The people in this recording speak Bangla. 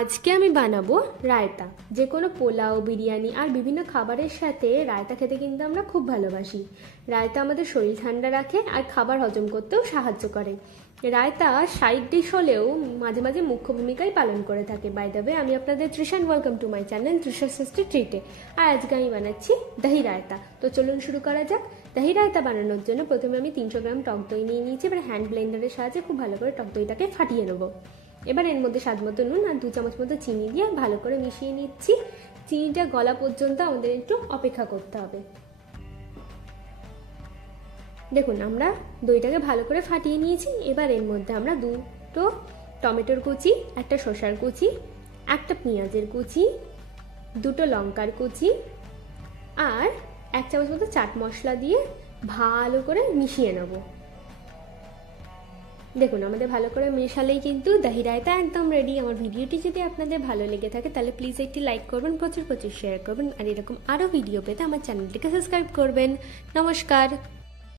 আজকে আমি বানাবো রায়তা। যে কোনো পোলাও, বিরিয়ানি আর বিভিন্ন খাবারের সাথে রায়তা খেতে কিন্তু আমরা খুব ভালোবাসি। রায়তা আমাদের শরীর ঠান্ডা রাখে আর খাবার হজম করতেও সাহায্য করে। রায়তা সাইড ডিশ হলেও মাঝে মাঝে মুখ্য ভূমিকাই পালন করে থাকে। বাই দ্য ওয়ে, আমি আপনাদের Trisha, welcome to my channel Trisha tasty ট্রিটে। আর আজকে আমি বানাচ্ছি দহি রায়তা। তো চলুন শুরু করা যাক। দহি রায়তা বানানোর জন্য প্রথমে আমি 300 গ্রাম টক দই নিয়ে নিয়েছি। এবার হ্যান্ড ব্লেন্ডারের সাহায্যে খুব ভালো করে টক দইটাকে ফাটিয়ে নেবো। এবার এর মধ্যে স্বাদ মতো নুন আর 2 চামচ মতো চিনি দিয়ে ভালো করে মিশিয়ে নিচ্ছি। চিনিটা গলা পর্যন্ত আমাদের একটু অপেক্ষা করতে হবে। দেখুন, আমরা দইটাকে ভালো করে ফাটিয়ে নিয়েছি। এবার এর মধ্যে আমরা 2টো টমেটোর কুচি, একটা শসার কুচি, একটা পেঁয়াজের কুচি, 2টো লঙ্কার কুচি আর 1 চামচ মতো চাট মশলা দিয়ে ভালো করে মিশিয়ে নেব। দেখুন, আমাদের ভালো করে মেশালেই কিন্তু দহি রায়তা একদম রেডি। আমার ভিডিওটি যদি আপনাদের ভালো লেগে থাকে তাহলে প্লিজ একটি লাইক করবেন, প্রচুর শেয়ার করবেন আর এরকম আরও ভিডিও পেতে আমার চ্যানেলটিকে সাবস্ক্রাইব করবেন। নমস্কার।